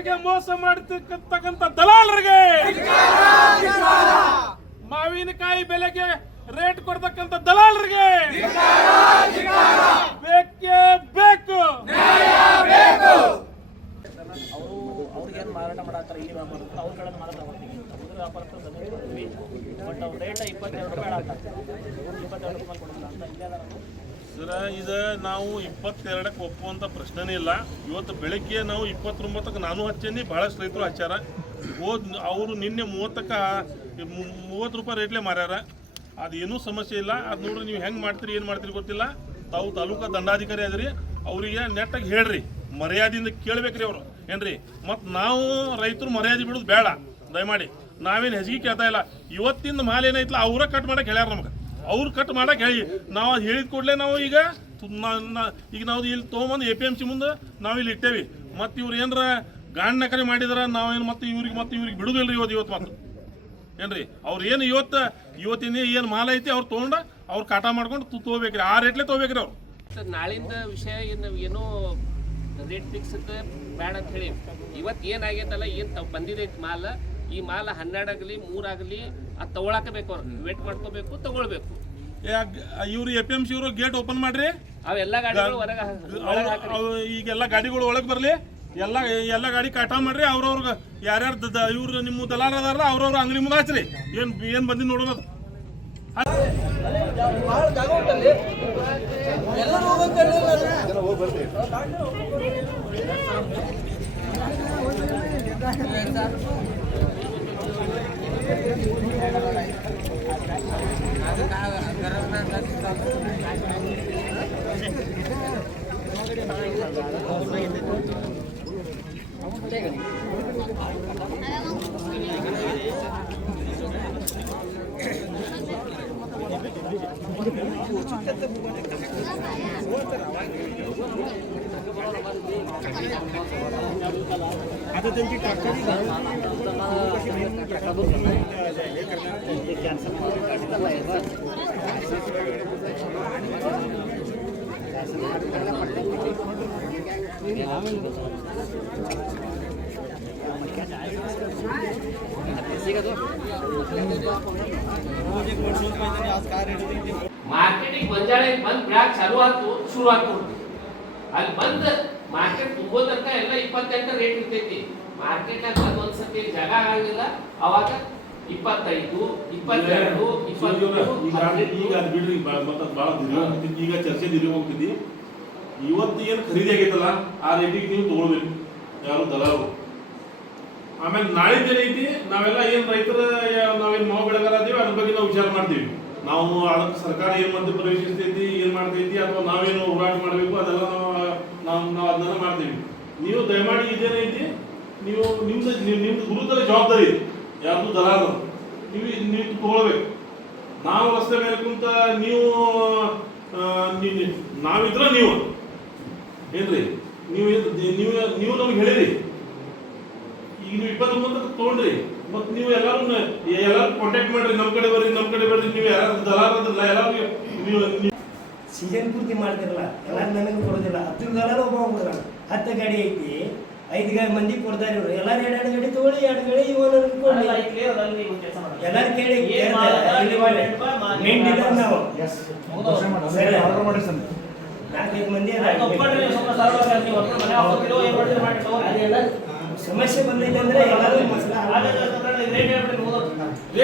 ರೈತರಿಗೆ ಮೋಸ ಮಾಡತಕ್ಕಂತ ದಲಾಲರಿಗೆ, ಮಾವಿನಕಾಯಿ ಬೆಲೆಗೆ ರೇಟ್ ಕೊಡ್ತಕ್ಕಂತ ದಲಾಲರಿಗೆ ಬೇಕೇ ಬೇಕು. ಅವ್ರಿಗೇನು ಮಾರಾಟ ಮಾಡತ್ತಾರೆ ಈ ವ್ಯಾಪಾರಸ್ಥರು, ಅವ್ರ ಕಡೆ ಮಾರಾಟ ಮಾಡ್ತೀವಿ. ಅದ್ರ ವ್ಯಾಪಾರಸ್ಥರು ಬಟ್ ಅವ್ರ ರೇಟ್ 22 ರೂಪಾಯಿ ಆಗ್ತಾರೆ. 22 ರೂಪಾಯಿ ಕೊಡಲ್ಲ ಅಂತ ಇಲ್ಲೇ ಸರ. ಇದು ನಾವು 22ಕ್ಕೆ ಒಪ್ಪುವಂಥ ಪ್ರಶ್ನೆನೇ ಇಲ್ಲ. ಇವತ್ತು ಬೆಳಗ್ಗೆ ನಾವು 29ಕ್ಕೆ ನಾನು ಹಚ್ಚೇನಿ, ಭಾಳಷ್ಟು ರೈತರು ಹಚ್ಚಾರ. ಅವರು ನಿನ್ನೆ 30 ರೂಪಾಯಿ ರೇಟ್ಲೆ ಮಾರ್ಯಾರ. ಅದೇನೂ ಸಮಸ್ಯೆ ಇಲ್ಲ. ಅದು ನೋಡ್ರಿ, ನೀವು ಹೆಂಗೆ ಮಾಡ್ತೀರಿ ಏನು ಮಾಡ್ತೀರಿ ಗೊತ್ತಿಲ್ಲ. ತಾವು ತಾಲೂಕಾ ದಂಡಾಧಿಕಾರಿ ಅದ್ರಿ, ಅವರಿಗೆ ನೆಟ್ಟಾಗಿ ಹೇಳ್ರಿ, ಮರ್ಯಾದೆಯಿಂದ ಕೇಳ್ಬೇಕ್ರಿ ಅವರು ಏನ್ರಿ. ಮತ್ತು ನಾವು ರೈತರು ಮರ್ಯಾದೆ ಬಿಡೋದು ಬೇಡ ದಯಮಾಡಿ. ನಾವೇನು ಹೆಜ್ಗೆ ಕೇಳ್ತಾ ಇಲ್ಲ. ಇವತ್ತಿನ ಮಾಲ್ ಏನೈತಲ್ಲ ಅವರ ಕಟ್ ಮಾಡಕ್ಕೆ ಹೇಳ್ಯಾರ ನಮ್ಗೆ. ಅವ್ರು ಕಟ್ ಮಾಡಕ್ಕೆ ಹೇಳಿ ನಾವು ಅದು ಹೇಳಿದ ಕೂಡಲೇ ನಾವು ಈಗ ನಾವು ಇಲ್ಲಿ ತೊಗೊಂಬಂದು APMC ಮುಂದೆ ನಾವು ಇಲ್ಲಿ ಇಟ್ಟೇವಿ. ಮತ್ತು ಇವ್ರು ಏನಾರ ಗಾಂಡ್ನಕರೆ ಮಾಡಿದಾರ ನಾವೇನು ಮತ್ತೆ ಇವ್ರಿಗೆ ಬಿಡುದಿಲ್ಲ ಇವತ್ತು ಮತ್ತು ಏನ್ರಿ. ಅವ್ರು ಏನು ಇವತ್ತಿನ ಏನು ಮಾಲ್ ಐತಿ ಅವ್ರು ತೊಗೊಂಡು ಅವ್ರು ಕಾಟ ಮಾಡ್ಕೊಂಡು ತೊಗೋಬೇಕ್ರಿ. ಆ ರೇಟ್ಲೆ ತೊಗೋಬೇಕ್ರಿ ಅವ್ರು. ಸರ್, ನಾಳಿಂದ ವಿಷಯ ಏನೋ ರೇಟ್ ಫಿಕ್ಸ್ ಬೇಡ ಅಂತ ಹೇಳಿ ಇವತ್ತು ಏನಾಗೈತಲ್ಲ, ಏನು ಬಂದಿದೈತಿ ಮಾಲ್, ಈ ಮಾಲ್ 12 ಆಗಲಿ 3 ಆಗಲಿ ಅದು ತಗೊಳಕಬೇಕು. ಅವ್ರು ವೇಟ್ ಮಾಡ್ಕೋಬೇಕು, ತಗೊಳ್ಬೇಕು. ಇವ್ರು APMC ಇವರು ಗೇಟ್ ಓಪನ್ ಮಾಡ್ರಿ, ಅವೆಲ್ಲ ಗಾಡಿಗಳು ಹೊರಗೆ ಈಗೆಲ್ಲ ಗಾಡಿಗಳು ಒಳಗೆ ಬರಲಿ. ಎಲ್ಲ ಗಾಡಿ ಕಾಟ ಮಾಡ್ರಿ. ಅವ್ರವ್ರಿಗೆ ಯಾರ್ಯಾರು ಇವ್ರು ನಿಮ್ಮ ದಲಾಲ ಅದಾರ ಅವ್ರವ್ರ ಅಂಗಡಿ ಮುಂದೆ ಹಚ್ರಿ. ಏನು ಬಂದಿದ್ದು ನೋಡೋಣ. आता त्यांची टाकाची ಮಾರ್ಕೆಟಿಗೆ ಮುಂಜಾನೆ ಬಂದ್ ಬ್ಯಾಗ್ ಚಾಲು ಆಯ್ತು, ಶುರು ಆಯ್ತು. ಅಲ್ಲಿ ಬಂದ್ ಮಾರ್ಕೆಟ್ ತುಂಬೋ ತನಕ ಎಲ್ಲ 28 ರೇಟ್ ಇರ್ತೈತಿ. ಮಾರ್ಕೆಟ್ನಾಗ ಬಂದ್ ಒಂದ್ಸತಿ ಜಾಗ ಆಗಂಗಿಲ್ಲ, ಅವಾಗ 25, 22, 23. ಈಗ ಅದು ಬಿಡ್ರಿ, ಈಗ ಚರ್ಚೆ ದಿಲ್ಲಿ ಹೋಗ್ತಿದ್ದಿ. ಇವತ್ತು ಏನು ಖರೀದಿ ಆಗೈತಲ್ಲ ಆ ರೇಟಿಗೆ ನೀವು ತಗೊಳ್ಬೇಕು, ಯಾರು ದಲಾರು. ಆಮೇಲೆ ನಾಳಿಂದ ಏನೈತಿ, ನಾವೆಲ್ಲ ಏನು ರೈತರ ನಾವೇನು ಮಾವು ಬೆಳೆಗಾರ ಅದೀವಿ, ಅದ್ರ ಬಗ್ಗೆ ನಾವು ವಿಚಾರ ಮಾಡ್ತೀವಿ. ನಾವು ಅದಕ್ಕೆ ಸರ್ಕಾರ ಏನು ಮಧ್ಯ ಪ್ರವೇಶಿಸ್ತೈತಿ, ಏನು ಮಾಡ್ತೈತಿ, ಅಥವಾ ನಾವೇನು ಹೋರಾಟ ಮಾಡಬೇಕು, ಅದೆಲ್ಲ ನಾವು ಅದನ್ನ ಮಾಡ್ತೀವಿ. ನೀವು ದಯಮಾಡಿ ಇದೇನೈತಿ, ನಿಮ್ದು ಗುರುತರ ಜವಾಬ್ದಾರಿ ಯಾರ್ದು ದಲಾರ ನೀವು ತಗೊಳ್ಬೇಕು. ನಾವು ರಸ್ತೆ ಮೇಲೆ ಕುಂತ ನಾವಿದ್ರ ನೀವು ಏನ್ರಿ, ನೀವು ನಮ್ಗೆ ಹೇಳಿರಿ. ಈಗ ನೀವು 29 ತಗೊಂಡ್ರಿ, ಮತ್ತು ನೀವು ಎಲ್ಲರೂ ಕಾಂಟ್ಯಾಕ್ಟ್ ಮಾಡ್ರಿ, ನಮ್ಮ ಕಡೆ ಬರ್ರಿ. ನೀವು ಯಾರು ದಲಾರದಿಲ್ಲ, ಎಲ್ಲರಿಗೂ ನೀವು ಸೀಸನ್ ಪೂರ್ತಿ ಮಾಡ್ತಿರಲ್ಲ, ಎಲ್ಲರೂ ನನಗೆ ಕೊಡೋದಿಲ್ಲ. 10 ದಲಾರ ಒಬ್ಬ ಹೋಗೋದಿಲ್ಲ. 10 ಗಾಡಿ ಐತಿ, 5 ಮಂದಿ ಕೊಡ್ತಾರೆ ಇವರು. ಎಲ್ಲರೂ 2 ಗಾಡಿ ತಗೊಳ್ಳಿ, 2 ಗಾಡಿ ಇವನು ಕೊಡ್ಲಿ. ಎಲ್ಲರೂ ಕೇಳಿ ನಾವು 4-5 ಮಂದಿ ಸಮಸ್ಯೆ ಬಂದೈತೆ ಅಂದ್ರೆ ಎಲ್ಲರೂ ಮಸಲ